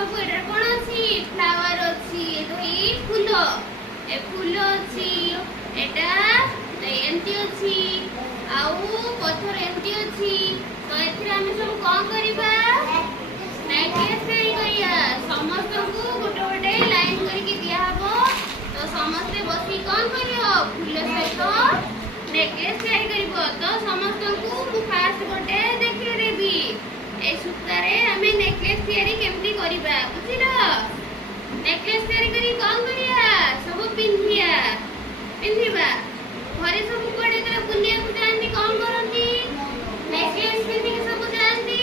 सब एटा कोन अछि फ्लावर अछि एई फूल ए फूल अछि एटा एंती अछि आउ पत्थर एंती अछि तो एथिरा हम सब कोन करिबा नेकलेस तैयारी करिया समस्त को गोटे गोटे लाइन करके दिया हबो तो समस्त बसी कोन करियो फूल सहित नेकलेस तैयारी करिवो तो समस्त को मु फास्ट गोटे देखि देबी ए सूतारे हमें नेकलेस तैयारी केमती करिबा बुझिलो नेकलेस तैयारी करी कोन करिया सब पिंधिबा घरे सब कोडे करे बुलिया को जानती कोन करंती नेकलेस पिंधि के सब जानती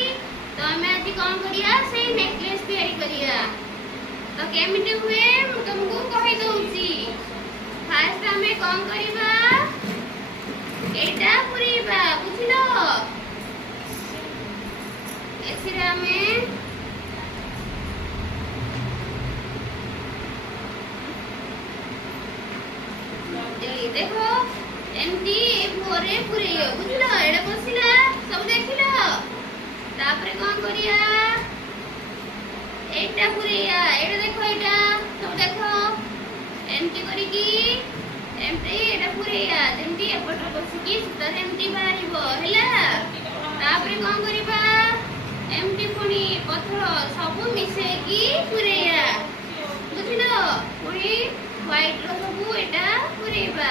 तो हमें आज कोन करिया से नेकलेस तैयारी करिया तो केमिते हुए मु तुमको कहि दउची फास्ट हमें कोन करिबा एटा पुरीबा बुझिलो एथिरे हमें देखो एमती भोरे पुरेयो बुझलो एडा बसिला सब देखिलो तापरे कोन करिया एटा पुरेया एडा देखो एटा सब देखो एमती करी की एमती एटा पुरेया जेमती एपट बसी की सुता एमती बारिबो हैला तापरे कोन करिबा एमती पुनी पत्थर सब मिसे की पुरेया बुझलो पुनी व्हाइट रो सब एटा पुरेबा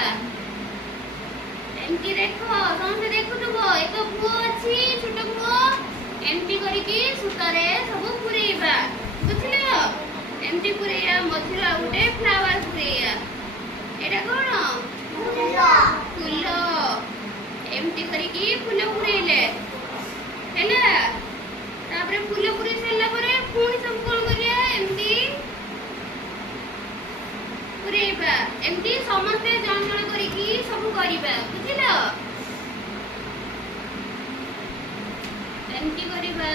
एमती देखो समझे देखुथबो एक पुओ अछि छोट पुओ एमती करी की सुतारे सब पुरेबा बुझलो एमती पुरेया मझिरा उठे फ्लावर पुरेया एटा कोन फूल एमती करी की फूल पुरेले हैला तापरे फूल पुरे सेला परे पुनी सब कोन करिया एमती पुरेबा एमती समस्त जन जन करी की सब करिबा बुझिलो एमती करिबा